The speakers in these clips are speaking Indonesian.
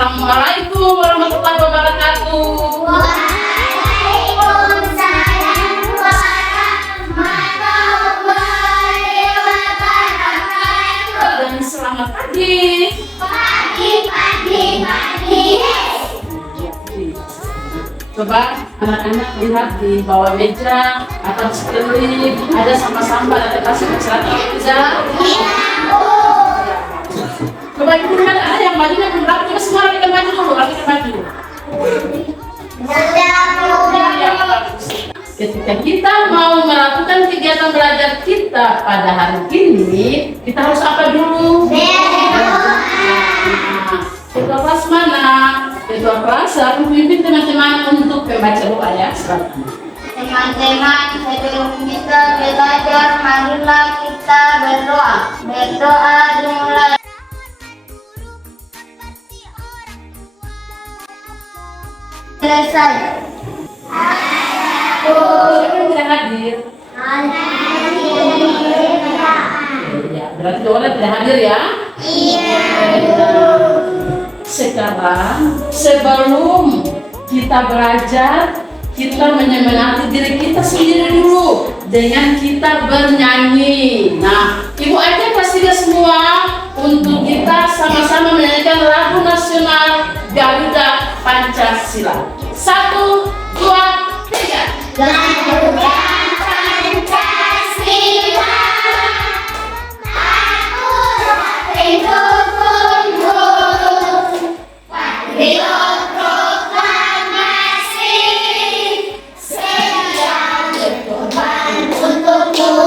Assalamualaikum warahmatullahi wabarakatuh. Waalaikumsalam warahmatullahi wabarakatuh. Dan selamat pagi. Pagi. Coba anak-anak lihat di bawah meja atau sekeliling ada sampah-sampah ada kasih masyarakat bisa. Coba ibu lihat ada yang bajunya belum rapi, coba semua rapikan baju dulu, rapikan baju. Ketika kita mau melakukan kegiatan belajar kita pada hari ini, kita harus apa dulu? Ketua kelas mana? Ketua kelas akan memimpin teman-teman untuk membaca doa ya. Teman-teman, sebelum kita belajar, marilah kita berdoa. Berdoa dimulai. Selesai. Siapa yang tidak hadir? Ya, berarti orang tidak hadir ya? Iya. Sekarang sebelum kita belajar, kita menyemangati diri kita sendiri dulu dengan kita bernyanyi. Nah, ibu ajak kelas 3 semua untuk kita sama-sama menyanyikan lagu nasional Garuda Pancasila. 1, 2, 3. Garuda Pancasila, aku pendukungmu. Patriot proklamasi, siap berkorban untukmu.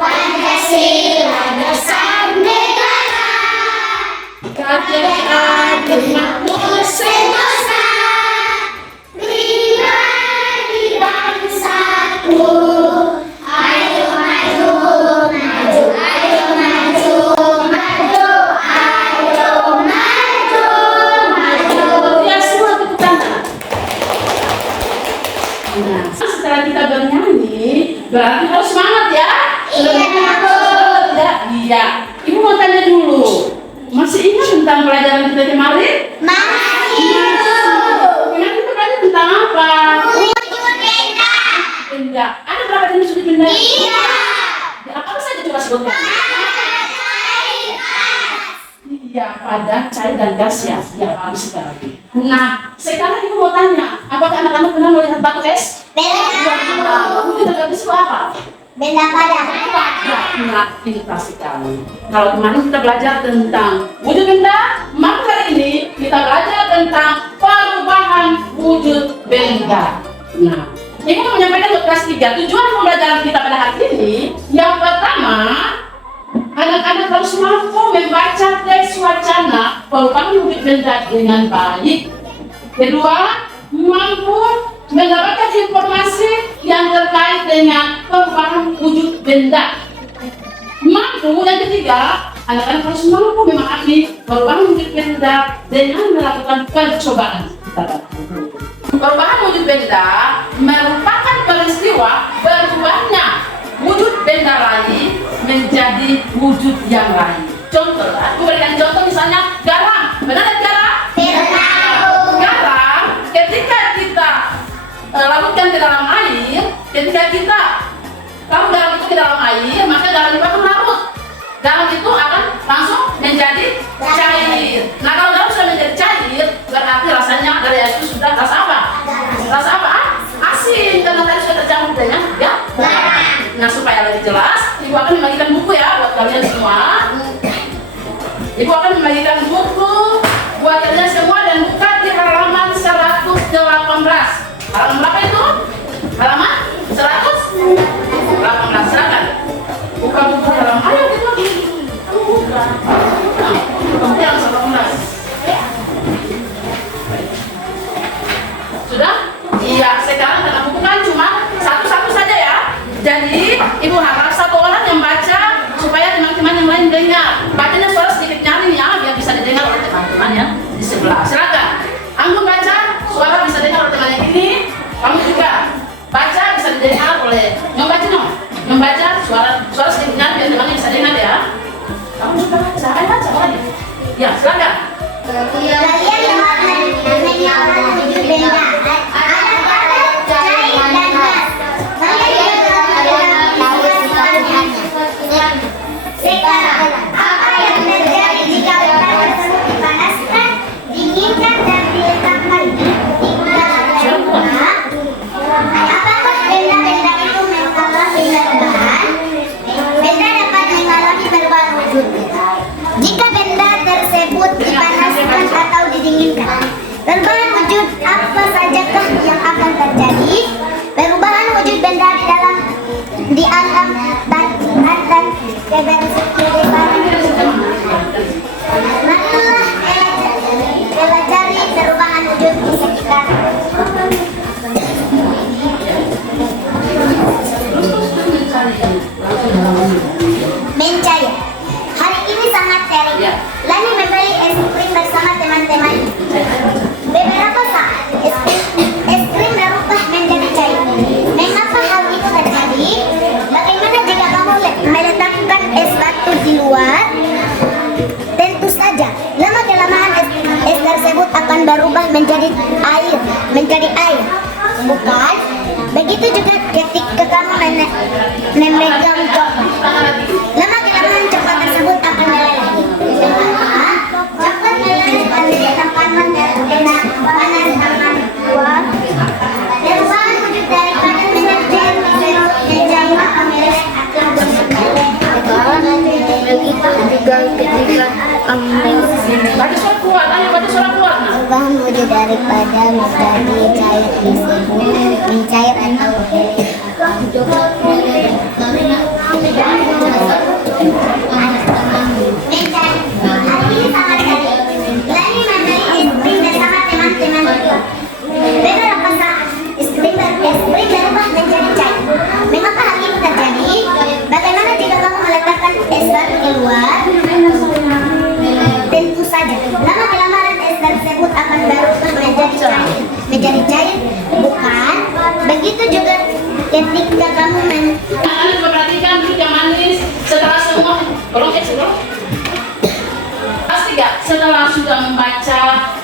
Pancasila dasar negara, adil makmur sentosa, pribadi bangsaku. Ayo maju, maju, ayo maju, maju, ayo maju, maju. Ya, semua tepuk tangan. Nah, setelah kita bernyanyi, berarti harus semangat ya. Iya, Bu. Ya, iya. Ibu mau tanya dulu, masih ingat tentang pelajaran kita kemarin? Masih. Kemarin kita belajar tentang apa? Wujud benda. Benda. Ada berapa jenis wujud benda? Iya. Ya, apa saja coba sebutkan? Iya, padat, cair, dan gas ya. Ya, bagus sekali. Nah, sekarang ibu mau tanya, apakah anak-anak pernah melihat batu es? Wujud dan gas itu apa? Benda padat. Nah, ini pasti kali. Kalau kemarin kita belajar tentang wujud benda, maka hari ini kita belajar tentang perubahan wujud benda. Nah, ibu mau menyampaikan untuk kelas 3 tujuan pembelajaran kita pada hari ini. Yang pertama, anak-anak harus mampu membaca teks wacana perubahan wujud benda dengan baik. Kedua, mampu mendapatkan informasi yang terkait dengan perubahan wujud benda. Mampu, yang ketiga, anak-anak harus mampu memahami perubahan wujud benda dengan melakukan percobaan. Perubahan wujud benda merupakan peristiwa berubahnya wujud benda lain menjadi wujud yang lain. Contoh, aku berikan contoh misalnya garam. Benar kan garam? Garam ketika kita larutkan ke dalam air, ketika kita taruh garam itu ke dalam air, maka garam itu akan larut. Garam itu akan langsung menjadi cair. Nah, kalau garam sudah menjadi cair, berarti rasanya dari air itu sudah rasa apa? Rasa apa? Asin, karena tadi sudah tercampur dengan garam. Nah, supaya lebih jelas, ibu akan membagikan buku ya buat kalian semua. Ibu akan membagikan buku buat kalian semua dan buka di halaman 118. Halaman berapa itu? Halaman 118. Silakan. Buka buku halaman. Ayo kita buka. Buka yang 118. Sudah? Iya, sekarang karena buku kan cuma satu-satu saja ya. Jadi, ibu harap satu orang yang baca supaya teman-teman yang lain dengar. Bacanya suara sedikit nyaring ya, biar bisa didengar oleh teman-teman Kalian menyalakan wujud benda. Ada karet, cair, dan gas. Kalian juga sekarang, apa yang terjadi jika benda tersebut dipanaskan, dinginkan, dan diletakkan di tiga rumah? Apakah benda-benda itu mengalami perubahan? Benda dapat mengalami perubahan wujud jika benda tersebut dipanaskan atau didinginkan. Perubahan wujud apa sajakah yang akan terjadi? Perubahan wujud benda di dalam dianggap dan marilah pelajari perubahan wujud di sekitar. Mencair. Hari ini sangat terik. Lani membeli es krim bersama teman-teman. Beberapa saat es krim berubah menjadi cair. Mengapa hal itu terjadi? Bagaimana jika kamu meletakkan es batu di luar? Tentu saja, lama kelamaan es tersebut akan berubah menjadi air. Bukan? Begitu juga ketika kamu memegang coklat. Lama kelamaan coklat tersebut akan meleleh. Coklat meleleh dan ditempatkan dengan panas akan keluar. Perubahan wujud daripada menjadi menjadi meleleh akan bermeleleh. Baca suara kuat, ayo baca suara kuat. Perubahan wujud daripada menjadi cair disebut mencair atau mencair. Hari ini sangat terik. Lani membeli es krim bersama teman-teman. Beberapa saat es krim berubah menjadi cair. Mengapa hal ini terjadi? Bagaimana jika kamu meletakkan es batu di luar? Tentu saja, lama kelamaan es tersebut akan berubah menjadi cair, bukan? Begitu juga ketika kamu Kalian perhatikan duduk yang manis setelah semua pasti gak setelah sudah membaca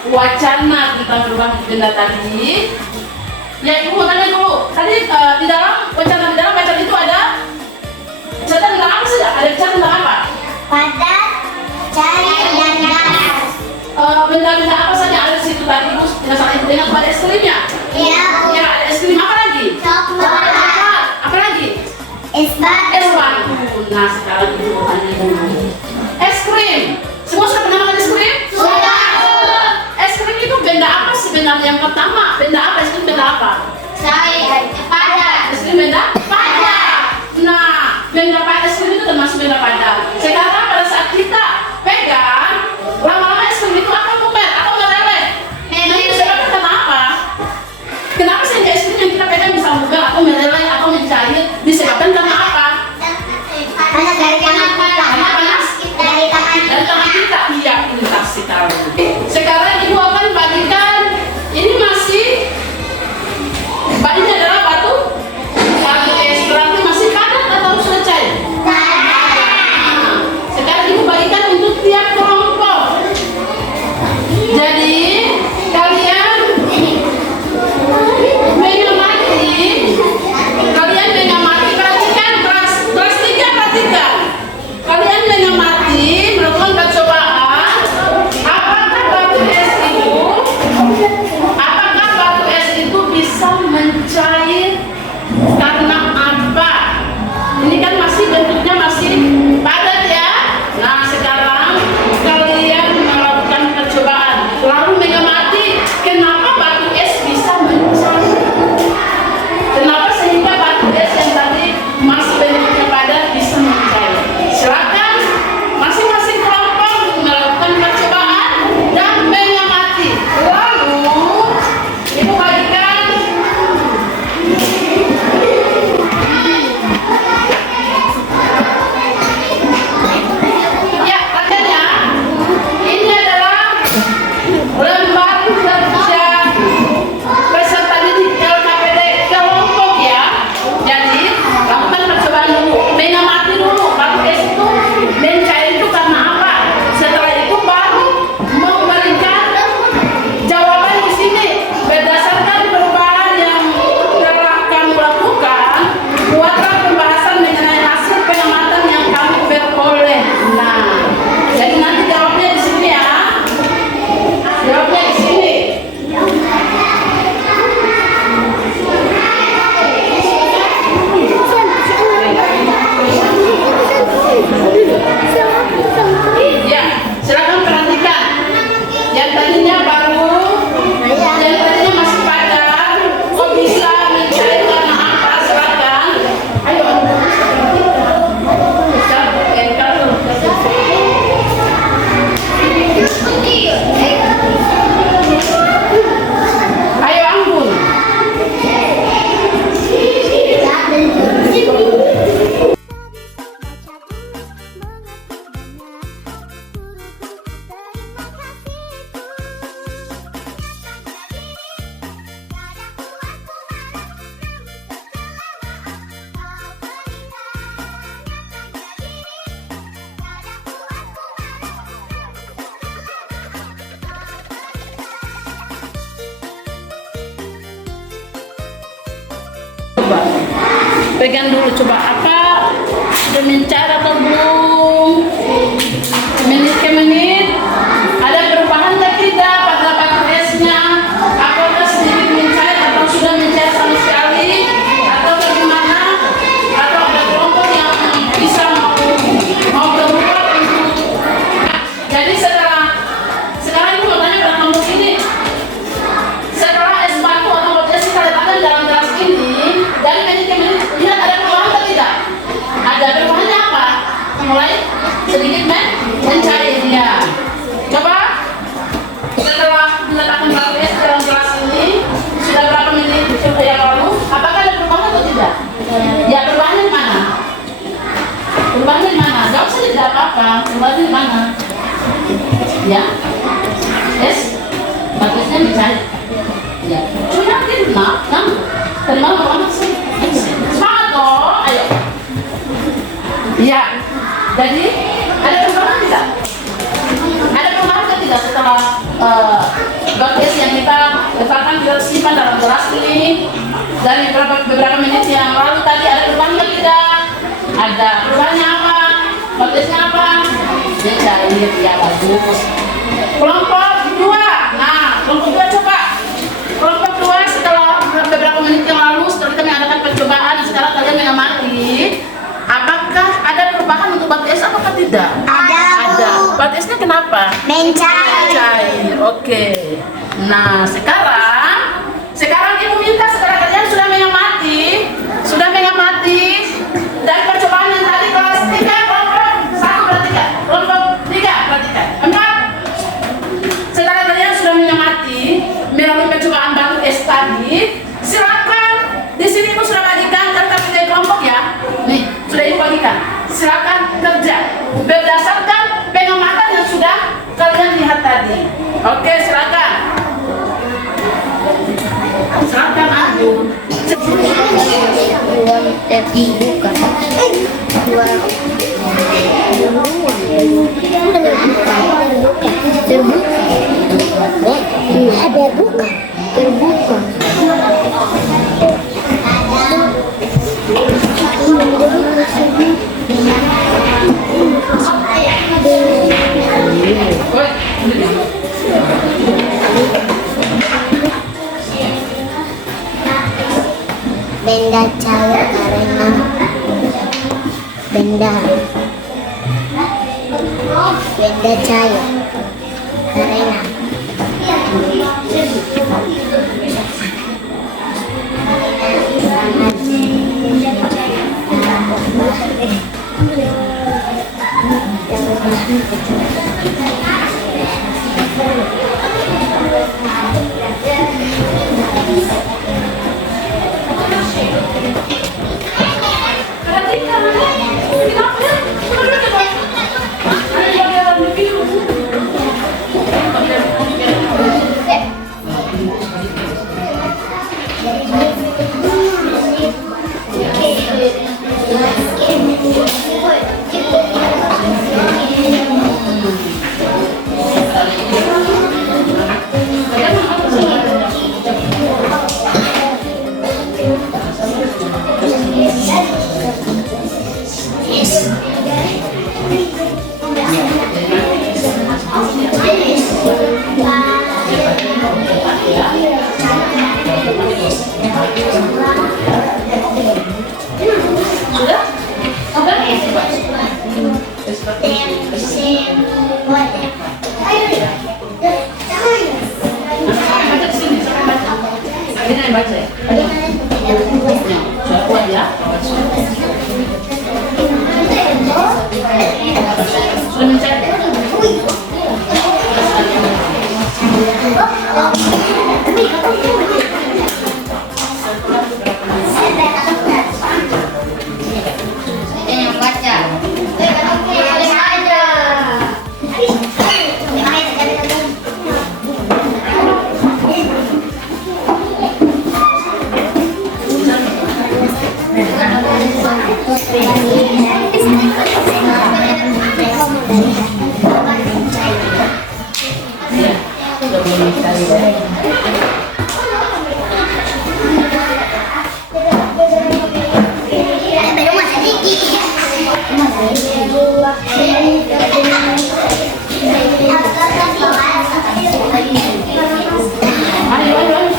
wacana tentang perubahan benda tadi. Ya ibu tanya dulu. Tadi di dalam wacana bacaan itu ada cerita tentang apa sih? Ada bicara tentang apa? padat, cair, dan gas. Benda-benda apa saja ada di situ tadi ibu? Tidak salah ibu dengan pada es krimnya. Iya, Bu. Ya ada es krim apa lagi? Coklat, Apa lagi? es batu. Es batu. Nah sekarang ibu tanya dengan es krim. Semua sudah pernah makan es krim? Sudah. Es krim itu benda apa sih? Benda yang pertama. Benda apa? Es krim benda apa? Cair, padat. Es krim benda padat. Nah, benda padat es krim itu termasuk benda padat. Sekarang pada saat kita pegang, lama-lama es krim itu akan lumer atau meleleh. Nah, itu sebabnya kenapa? Kenapa sehingga es krim yang kita pegang bisa lumer atau meleleh atau mencair? Disebabkan karena apa? Panas dari tangan kita. Karena panas Dari tangan dan tangan kita. Iya, ini pasti tahu. Sekarang ibu akan bagikan. Ini masih bahannya adalah batu tadinya baru, yang tadinya masih padat, kok bisa mencari karena apa? Silakan. Ayo. Ayo Anggun. Coba pegang dulu, coba apa sudah mencar atau belum, menit ke menit ada perubahan atau tidak pada esnya, apakah sedikit mencair atau sudah mencair sama sekali atau bagaimana, atau ada kelompok yang bisa mau berubah untuk. Jadi sekarang itu mau tanya pada kelompok ini, setelah es batu atau es kalian ada dalam gelas ini, dari menit ke menit lihat ada perubahan atau tidak? Ada perubahannya apa? Mulai sedikit mencair ya. Coba setelah diletakkan batu es dalam gelas ini sudah berapa menit coba yang lalu, apakah ada perubahan atau tidak? Ya, perubahannya di mana? Perubahannya di mana? Jawab saja tidak apa-apa. Perubahannya di mana? Ya, es batu esnya mencair. Ya, cuma nanti nah, dari mana anak sih? Semangat dong, ayo. Ya, jadi ada perubahan tidak? Ada perubahan atau tidak setelah batu es yang kita letakkan, kita simpan dalam gelas ini dari beberapa menit yang lalu tadi, ada perubahan atau tidak? Ada. Perubahannya apa? Batu esnya apa? Dia cair, ya bagus. Kelompok kedua, nah kelompok kedua coba. Kelompok kedua setelah beberapa menit yang lalu setelah kita mengadakan percobaan, sekarang kalian mengamati apakah ada perubahan untuk batu es apakah tidak? Ada. Batu esnya kenapa? Mencair. Oke. Nah sekarang ibu minta sekarang kalian sudah mengamati dari percobaan yang tadi kelas 3 kelompok 1 perhatikan, kelompok 3 perhatikan, 4. Setelah kalian sudah mengamati melalui percobaan batu es tadi, silakan di sini ibu sudah bagikan kartu kerja kelompok ya. Nih sudah ibu bagikan. Silakan kerja berdasarkan pengamatan yang sudah kalian lihat tadi. Oke, silakan. Silakan Anggun. Terbuka. Benda cair karena benda cair karena Sudah? baca ya. Ayo. Sudah kuat ya. Sudah mencari. Yang baca.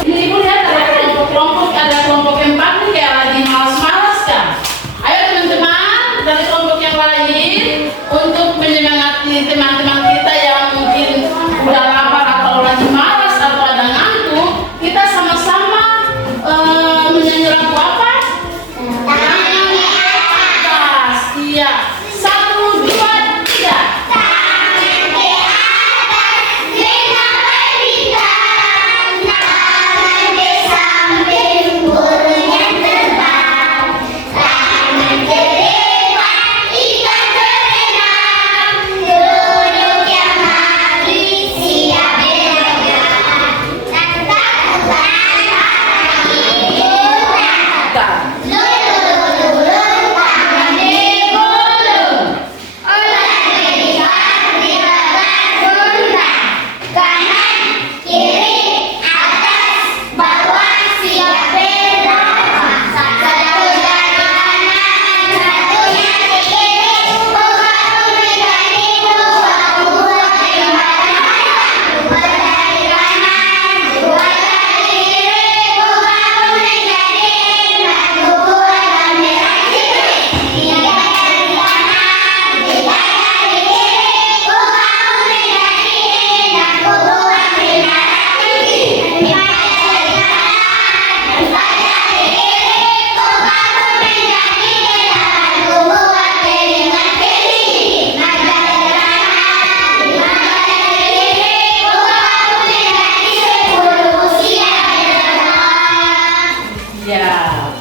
Ini ibu lihat ada kelompok empat nih kayak lagi malas-malas kan. Ayo teman-teman dari kelompok yang lain untuk menyemangati teman-teman kita yang mungkin udah lapar atau lagi malas atau ada ngantuk, kita sama-sama menyanyi lagu apa? Tangan di atas. Iya. 1, 2, 3.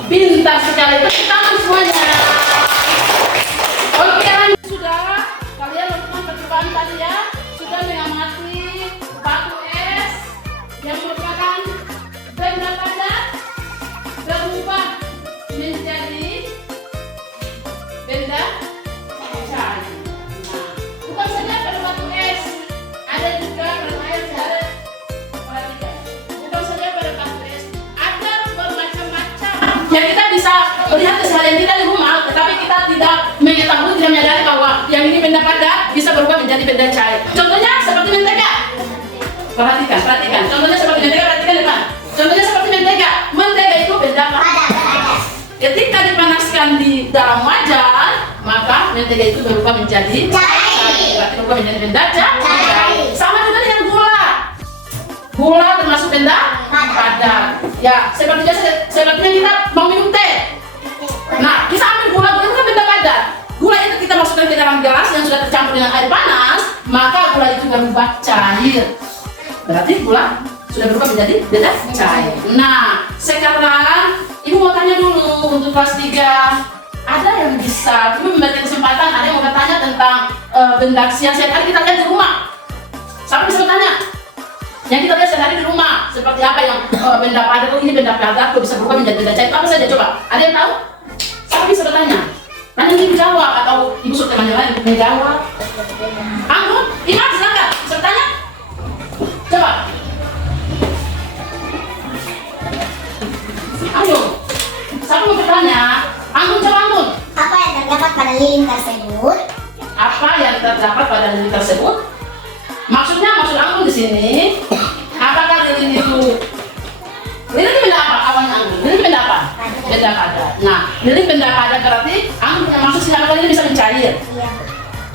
Pintar sekali, tepuk tangan semuanya. Oke, lanjut sudah. Kalian lakukan percobaan tadi ya. Sudah mengamati batu es yang merupakan benda padat berubah menjadi benda cair. Nah, bukan saja pada batu es, ada juga pada air cair. Perhatikan, bukan saja pada batu es, ada bermacam-macam yang kita bisa lihat keseharian kita di rumah, tetapi kita tidak mengetahui, tidak menyadari bahwa yang ini benda padat bisa berubah menjadi benda cair. Contohnya seperti mentega. Perhatikan. Contohnya seperti mentega, perhatikan depan. Contohnya seperti mentega. Mentega itu benda padat. Ketika dipanaskan di dalam wajan, maka mentega itu berubah menjadi cair. Berarti berubah menjadi benda cair. Sama juga dengan gula. Gula termasuk benda padat. Ya, sepertinya kita mau minum teh. Nah, kita ambil gula itu kan benda padat. Gula itu kita masukkan ke dalam gelas yang sudah tercampur dengan air panas, maka gula itu berubah cair. Berarti gula sudah berubah menjadi benda cair. Nah, sekarang ibu mau tanya dulu untuk kelas 3. Ada yang bisa, ibu memberikan kesempatan, ada yang mau bertanya tentang benda yang sehari-hari kita lihat di rumah. Siapa bisa bertanya? Yang kita lihat sehari-hari di rumah, seperti apa yang benda padat, ini benda padat, kok bisa berubah menjadi benda cair, apa saja coba? Ada yang tahu? Siapa bisa bertanya? Nanti ibu jawab atau ibu suruh teman yang lain untuk menjawab. Anggun, Iman, silakan, bisa bertanya? Coba. Ayo, siapa mau bertanya? Anggun, coba Anggun. Apa yang terdapat pada lilin tersebut? Apa yang terdapat pada lilin tersebut? Maksud Anggun di sini, apakah lilin itu benda apa? Awalnya Anggun, lilin benda apa? Benda padat. Nah, lilin benda padat berarti Anggun yang maksud siapa lilin bisa mencair? Iya.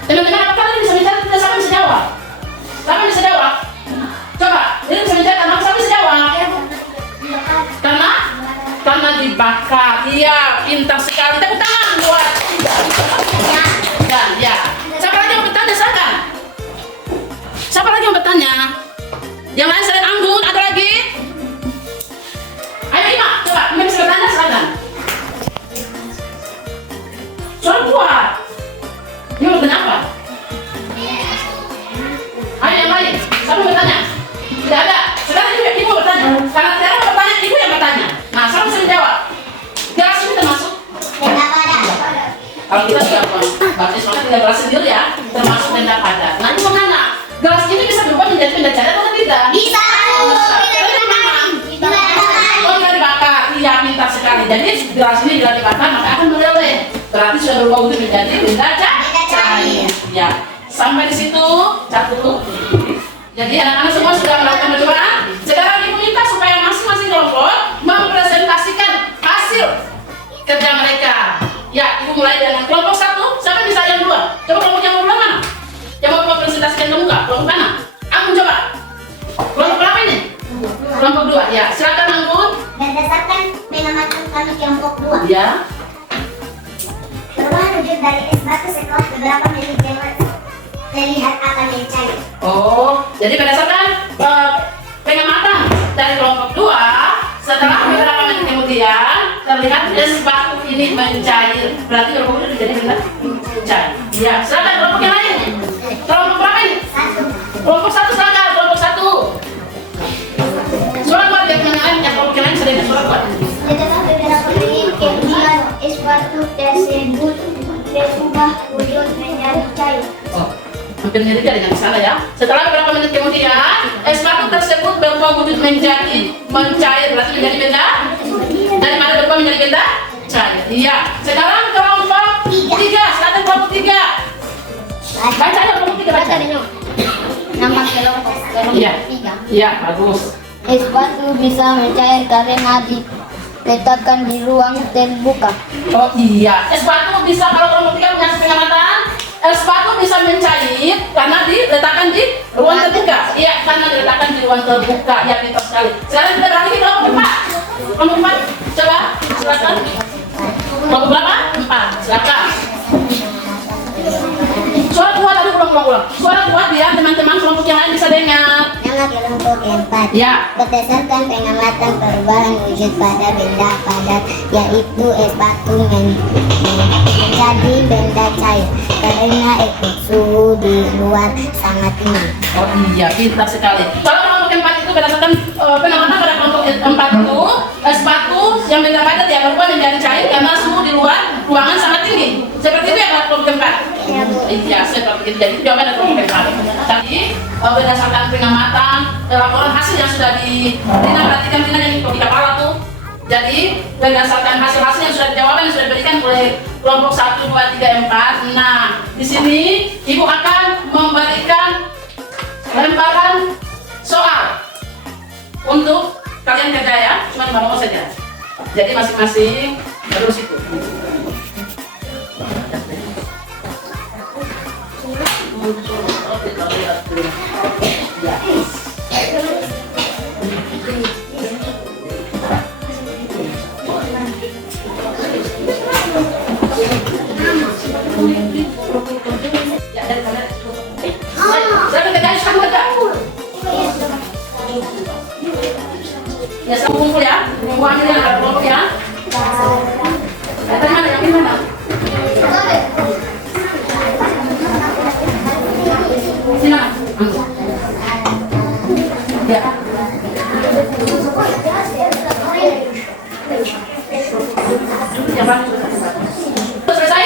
Teman-teman, apakah lilin bisa mencair? Tidak, siapa bisa jawab? Siapa bisa jawab? Coba, lilin bisa mencair karena siapa bisa jawab? Karena bakat. Iya, pintar sekali. Tepuk tangan buat dan ya. Siapa lagi yang bertanya? Silakan. Siapa lagi yang bertanya? Yang lain selain Anggun, ada lagi? Ayo Ima, coba. Ima bisa bertanya, silakan. Suara kuat. Ima bertanya apa? Ayo yang lain. Siapa yang bertanya? Tidak ada. Sekarang ibu bertanya. Karena tidak ada bertanya, ibu yang bertanya. Nah, siapa bisa menjawab? Gelas ini termasuk? Benda padat. Kalau kita sudah baptis maka tidak gelas sendiri ya, termasuk benda padat. Nah, ibu mana? Gelas ini bisa berubah menjadi benda cadat atau tidak? Bisa. Oh, bila dibakar. Iya, pintar sekali. Jadi gelas ini bila dibakar maka akan meleleh. Berarti sudah berubah untuk menjadi benda cair. Ya, sampai di situ cat dulu. Jadi anak-anak semua sudah melakukan percobaan. Sekarang ibu minta supaya masing-masing kelompok mempresentasikan hasil kerja mereka. Ya, ibu mulai dengan kelompok 1. Siapa bisa yang 2? Coba kelompok yang kedua mana? Yang mau presentasikan ke muka, kelompok mana? Anggun coba. Kelompok berapa ini? Kelompok 2. Ya, silakan Anggun. Berdasarkan pengamatan kami kelompok 2. Ya. Perubahan wujud dari es batu setelah beberapa menit terlihat akan mencair. Oh, jadi berdasarkan pengamatan dari kelompok 2, setelah beberapa menit kemudian terlihat es batu ini mencair. Berarti kelompok itu jadi benda cair. Ya, silakan kelompok yang lain. Kelompok berapa ini? 1. Kelompok 1 silakan, kelompok 1. Suara kuat yang lain, yang kelompok yang lain sudah ada suara kuat. Setelah beberapa menit kemudian es batu tersebut berubah wujud menjadi cair. Oh, hampir mirip ya dengan sana ya. Setelah beberapa menit kemudian es batu tersebut berubah wujud menjadi mencair. Berarti menjadi benda? Dari mana berubah menjadi benda? Cair. Iya. Sekarang kelompok 3. Silakan kelompok 3. Baca ya kelompok 3 baca. Nama kelompok Iya. 3. Iya, bagus. Es batu bisa mencair karena diletakkan di ruang terbuka. Oh iya, es batu bisa, kalau kelompok 3 punya pengamatan, es batu bisa mencair karena diletakkan di ruang terbuka. Iya, karena diletakkan di ruang terbuka. Ya, pintar sekali. Sekarang kita beralih ke kelompok 4. Kelompok 4, coba silakan. Kelompok berapa? 4. Silakan. Suara kuat, tadi ulang. Suara kuat biar teman-teman kelompok yang lain bisa dengar. Nama kelompok 4. Ya. Berdasarkan pengamatan perubahan wujud pada benda padat, yaitu es batu menjadi benda cair karena efek suhu di luar sangat tinggi. Oh iya, pintar sekali. Kalau kelompok 4 itu berdasarkan pengamatan pada kelompok 4 itu, es batu yang benda padat ya berubah menjadi cair karena suhu di luar ruangan sangat tinggi. Seperti itu ya kelompok 4. Iya, seperti itu. Jadi itu jawaban dari kelompok 4. Tadi berdasarkan pengamatan laporan hasil yang sudah perhatikan yang di kepala tuh. Jadi berdasarkan hasil-hasil yang sudah jawaban yang sudah diberikan oleh kelompok 1, 2, 3, 4. Nah, di sini ibu akan memberikan lemparan soal untuk kalian kerja ya, cuma 5 nomor saja. Jadi masing-masing terus itu. Ya, dari kamera. Saya minta garis kamu enggak? Ya, sama kumpul ya. Uangnya yang ada kelompok ya. Dari mana? Yang ini mana? Sini mana? Ya. Yang mana? Sudah selesai?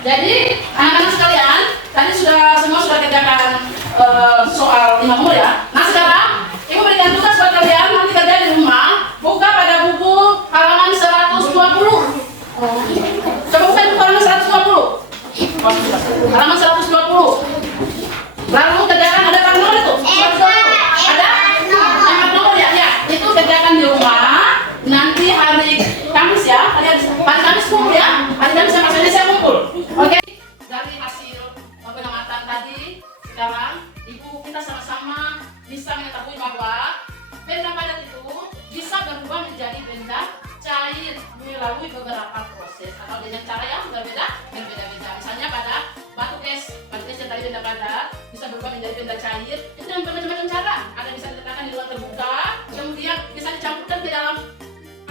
Jadi anak-anak sekalian, tadi semua sudah kerjakan soal 5 nomor ya. Nah sekarang ibu berikan tugas buat kalian nanti kerja di rumah, buka pada buku halaman 120. Coba buka buku halaman 120. melalui beberapa proses atau dengan cara yang berbeda-beda. Misalnya pada batu es yang tadi benda padat bisa berubah menjadi benda cair. Itu dengan bermacam-macam cara. Ada bisa diletakkan di ruang terbuka, kemudian bisa dicampurkan ke dalam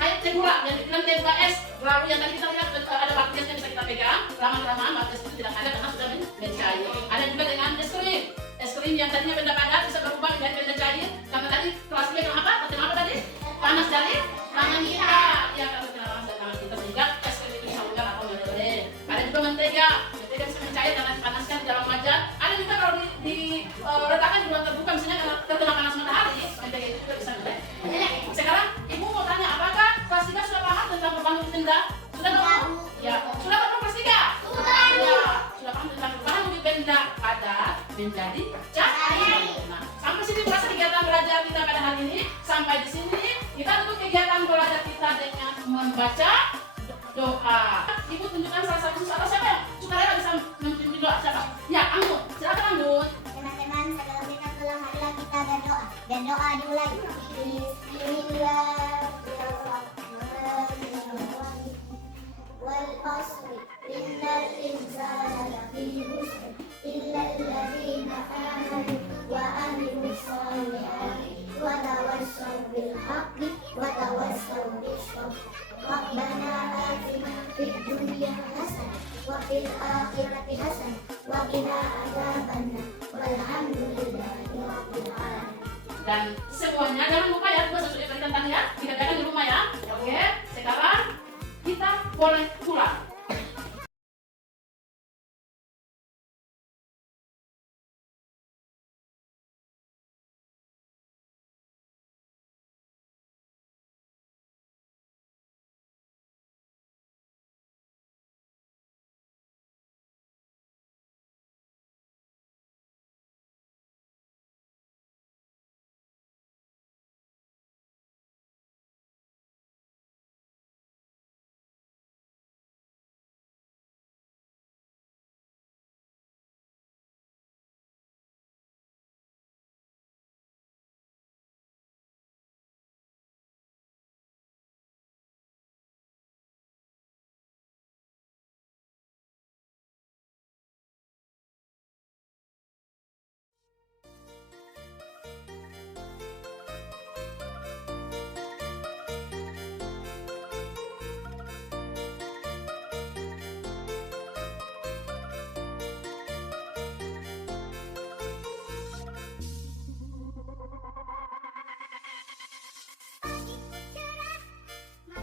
air tenggelam yang dibilang tembak es. Lalu yang tadi kita lihat ada batu es yang bisa kita pegang. Lama-lama batu es itu tidak ada karena sudah mencair. Ada juga dengan es krim. Es krim yang tadinya benda padat bisa berubah menjadi benda cair. Karena tadi kelas pegang apa? Macam apa tadi? Panas dari tangan kita. Ya, karena kena panas dari tangan kita sehingga es krim itu bisa mengular atau meleleh. Ada juga mentega. Mentega bisa mencair karena dipanaskan di dalam wajan. Ada juga kalau diletakkan di ruang terbuka misalnya karena terkena panas matahari, mentega itu juga bisa meleleh. Sekarang ibu mau tanya, apakah kelas 3 sudah paham tentang perubahan wujud benda? Sudah tahu? Ya, sudah tahu kelas 3? Sudah. Ya, sudah paham tentang perubahan wujud benda padat menjadi cair. Nah, sampai sini kelas kegiatan belajar kita pada hari ini. Sampai di sini kita tutup kegiatan belajar kita dengan membaca doa. Ibu tunjukkan salah satu atau siapa yang sukarela bisa menunjukkan doa siapa? Ya, Anggun. Silakan Anggun. Teman-teman, sebelum kita pulang marilah kita berdoa. Dan doa diulangi. Bismillahirrahmanirrahim. Wal asri innal insana lafi khusr illa alladziina aamanu wa amilus shalihati wa tawassaw bil haqqi wa tawassaw bis sabr. Rabbana atina fid dunya hasanah wa fil akhirati hasanah wa qina adzabannar. Walhamdulillahi rabbil alamin. Dan semuanya jangan lupa ya, sudah berikan tadi ya, dikerjakan di rumah ya. Oke, sekarang kita boleh